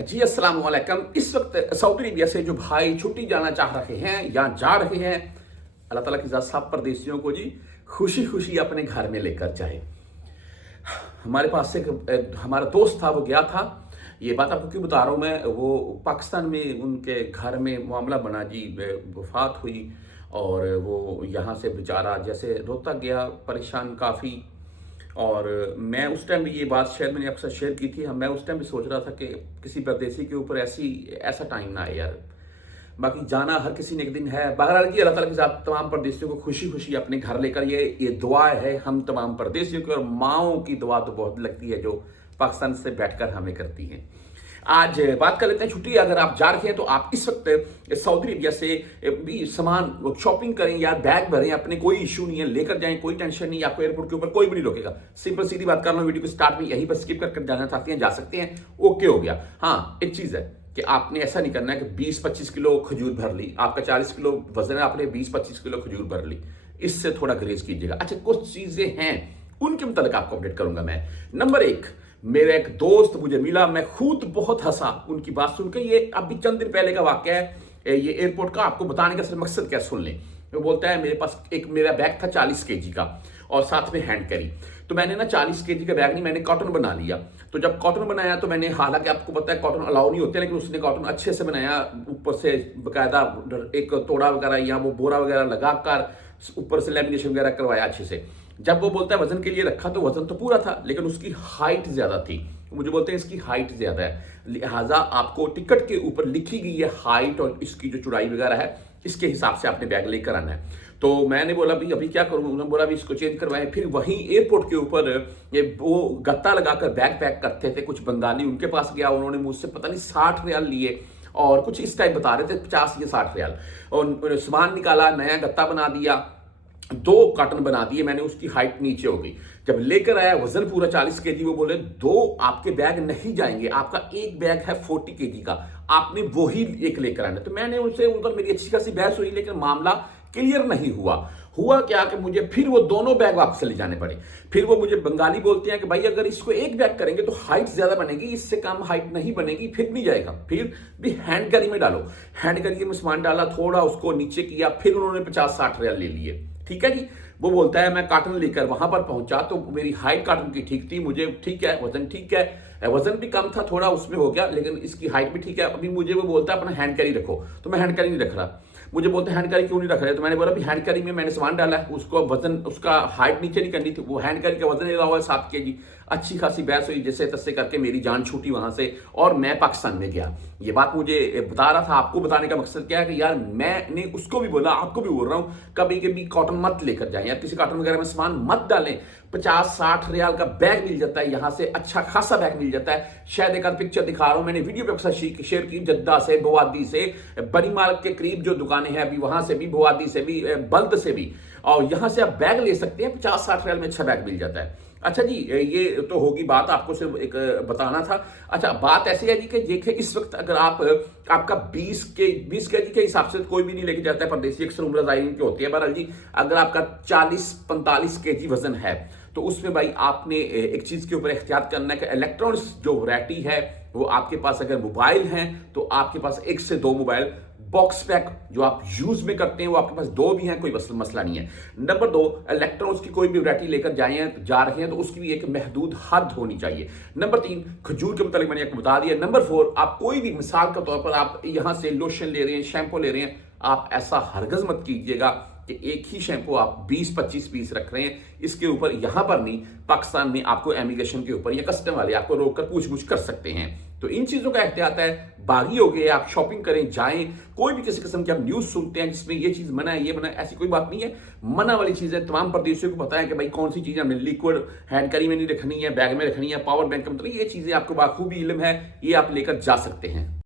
जी अस्सलाम वालेकुम। इस वक्त सऊदी अरेबिया से जो भाई छुट्टी जाना चाह रहे हैं या जा रहे हैं, अल्लाह ताला की ज़ात सब परदेशियों को जी खुशी खुशी अपने घर में लेकर जाए। हमारे पास से हमारा दोस्त था, वो गया था। ये बात आपको क्यों बता रहा हूँ मैं, वो पाकिस्तान में उनके घर में मामला बना जी, वफात हुई और वो यहाँ से बेचारा जैसे रोता गया, परेशान काफ़ी। और मैं उस टाइम भी ये बात शायद मैंने आपके साथ शेयर की थी। मैं उस टाइम भी सोच रहा था कि किसी परदेसी के ऊपर ऐसा टाइम ना आए यार। बाकी जाना हर किसी ने एक दिन है। बहरहाल जी, अल्लाह ताला के साथ तमाम परदेसियों को खुशी खुशी अपने घर लेकर, ये दुआ है हम तमाम परदेसियों की, और माओं की दुआ तो बहुत लगती है जो पाकिस्तान से बैठकर हमें करती हैं। आज बात कर लेते हैं छुट्टी अगर आप जा रहे हैं तो आप इस वक्त सऊदी अरेबिया से भी सामान शॉपिंग करें या बैग भरें अपने, कोई इशू नहीं है, लेकर जाएं, कोई टेंशन नहीं। आपको एयरपोर्ट के ऊपर कोई भी नहीं रोकेगा। सिंपल सीधी बात कर लो, वीडियो को स्टार्ट में यहीं पर स्किप कर जाना चाहते हैं जा सकते हैं, ओके हो गया। हाँ, एक चीज है कि आपने ऐसा नहीं करना है कि 20-25 किलो खजूर भर ली, आपका 40 किलो वजन है, आपने 20-25 किलो खजूर भर ली, इससे थोड़ा ग्रेज कीजिएगा। अच्छा, कुछ चीजें हैं उनके मुताबिक आपको अपडेट करूंगा मैं। नंबर एक, मेरा एक दोस्त मुझे मिला, मैं खुद बहुत हंसा उनकी बात सुनकर। ये अभी चंद दिन पहले का वाकया है, ये एयरपोर्ट का। आपको बताने का सिर्फ मकसद क्या, सुन लें। वो बोलता है मेरे पास मेरा बैग था 40 केजी का और साथ में हैंड कैरी। तो मैंने ना 40 केजी का बैग नहीं, मैंने कॉटन बना लिया। तो जब कॉटन बनाया तो मैंने, हालांकि आपको पता है कॉटन अलाउ नहीं होते, लेकिन उसने कॉटन अच्छे से बनाया, ऊपर से बकायदा एक तोड़ा वगैरह या वो बोरा वगैरह लगाकर ऊपर से लेमिनेशन वगैरह करवाया अच्छे से। जब वो बोलता है वजन के लिए रखा, तो वजन तो पूरा था लेकिन उसकी हाइट ज्यादा थी। मुझे बोलते हैं इसकी हाइट ज्यादा है, लिहाजा आपको टिकट के ऊपर लिखी गई है हाइट और इसकी जो चौड़ाई वगैरह है, इसके हिसाब से आपने बैग लेकर आना है। तो मैंने बोला भाई अभी क्या करूं, उन्होंने बोला भी इसको चेंज करवाएं। फिर वहीं एयरपोर्ट के ऊपर ये वो गत्ता लगाकर बैग पैक करते थे कुछ बंगाली, उनके पास गया, उन्होंने मुझसे पता नहीं 60 रियाल लिए और कुछ इस टाइप बता रहे थे, 50 या 60 रियाल। और सामान निकाला, नया गत्ता बना दिया, 2 कार्टन बना दिए मैंने, उसकी हाइट नीचे हो गई। जब लेकर आया वजन पूरा 40 केजी, वो बोले 2 आपके बैग नहीं जाएंगे, आपका एक बैग है 40 केजी का, आपने वो ही एक लेकर आना। तो मैंने उनसे उधर मेरी अच्छी खासी बहस हुई, लेकिन मामला क्लियर नहीं हुआ क्या कि मुझे फिर वो दोनों बैग वापस ले जाने पड़े। फिर वो मुझे बंगाली बोलते हैं कि भाई अगर इसको एक बैग करेंगे तो हाइट ज्यादा बनेगी, इससे कम हाइट नहीं बनेगी, फिर नहीं जाएगा। फिर भी हैंड कैरी में डालो। हैंड कैरी में सामान डाला, थोड़ा उसको नीचे किया, फिर उन्होंने 50-60 रियाल ले लिए। ठीक है जी। वो बोलता है मैं कार्टन लेकर वहां पर पहुंचा तो मेरी हाइट कार्टन की ठीक थी, मुझे ठीक है, वजन ठीक है, वजन भी कम था थोड़ा उसमें हो गया, लेकिन इसकी हाइट भी ठीक है। अभी मुझे वो बोलता है अपना हैंड कैरी रखो, तो मैं हैंड कैरी नहीं रख रहा। मुझे बोलते हैं हैंड कैरी क्यों नहीं रख रहे, तो मैंने बोला भी हैंड कैरी में मैंने सामान डाला है, उसको वजन, उसका हाइट नीचे नहीं करनी थी, वो हैंड कैरी का वजन लगा हुआ है 7 केजी। अच्छी खासी बहस हुई, जैसे तस्से करके मेरी जान छूटी वहां से और मैं पाकिस्तान में गया। ये बात मुझे बता रहा था, आपको बताने का मकसद क्या है कि यार मैंने उसको भी बोला, आपको भी बोल रहा हूं, कभी कभी कॉटन मत लेकर जाएं, या किसी कॉटन वगैरह में सामान मत डालें। 50-60 रियाल का बैग मिल जाता है यहां से, अच्छा खासा बैग मिल जाता है। शायद एक आध पिक्चर दिखा रहा हूं, मैंने वीडियो पे आपके साथ शेयर की, जद्दा से, बुवादी से, बनी मार्ग के करीब जो दुकानें हैं अभी, वहां से भी, बुवादी से भी, बल्द से भी, और यहां से आप बैग ले सकते हैं। 50-60 रियाल में अच्छा बैग मिल जाता है। अच्छा जी, ये तो होगी बात, आपको सिर्फ एक बताना था। अच्छा, बात ऐसी है जी कि देखिए इस वक्त अगर आपका 20 केजी के हिसाब से कोई भी नहीं लेके जाता है परदेसी, अक्सर उम्र ज़ायरीन की होती है। बहरहाल जी, अगर आपका 40-45 केजी वजन है तो उसमें भाई आपने एक चीज के ऊपर एहतियात करना है कि इलेक्ट्रॉनिक्स जो वैरायटी है वो आपके पास, अगर मोबाइल हैं तो आपके पास 1 से 2 मोबाइल, बॉक्स पैक जो आप यूज में करते हैं वो आपके पास 2 भी हैं, कोई मसला नहीं है। नंबर 2, इलेक्ट्रॉनिक्स की कोई भी वैरायटी लेकर जा रहे हैं तो उसकी भी एक महदूद हद होनी चाहिए। नंबर 3, खजूर के मुताबिक मैंने आपको बता दिया। नंबर 4, आप कोई भी, मिसाल के तौर पर आप यहां से लोशन ले रहे हैं, शैम्पू ले रहे हैं, आप ऐसा हरगज मत कीजिएगा कि एक ही शैम्पू आप 20-25 पीस रख रहे हैं। इसके ऊपर यहां पर नहीं, पाकिस्तान में आपको इमिग्रेशन के ऊपर या कस्टम वाले आपको रोककर पूछ कर सकते हैं। तो इन चीजों का एहतियात है। बागी हो गए, आप शॉपिंग करें, जाएं, कोई भी किसी किस्म की आप न्यूज सुनते हैं जिसमें ये चीज मना है, ये मना है, ऐसी कोई बात नहीं है। मना वाली चीज है, तमाम परदेशियों को पता है कि भाई कौन सी चीजें हमने लिक्विड हैंड कैरी में नहीं रखनी है, बैग में रखनी है, पावर बैंक में, मतलब ये चीजें आपको बाखूबी इल्म है, ये आप लेकर जा सकते हैं।